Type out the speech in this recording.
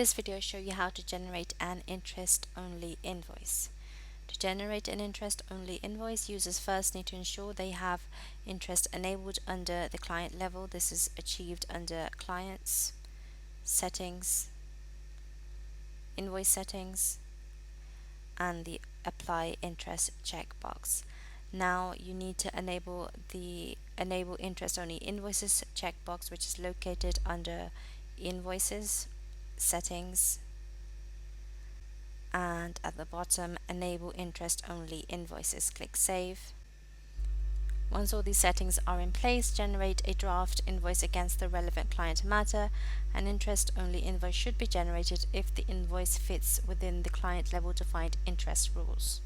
this video, I show you how to generate an interest-only invoice. To generate an interest-only invoice, users first need to ensure they have interest enabled under the client level. This is achieved under Clients, Settings, Invoice Settings, and the Apply Interest checkbox. Now you need to enable the Enable Interest-Only Invoices checkbox, which is located under Invoices, Settings, and at the bottom, Enable Interest-Only Invoices. Click Save. Once all these settings are in place, generate a draft invoice against the relevant client matter. An interest-only invoice should be generated if the invoice fits within the client level defined interest rules.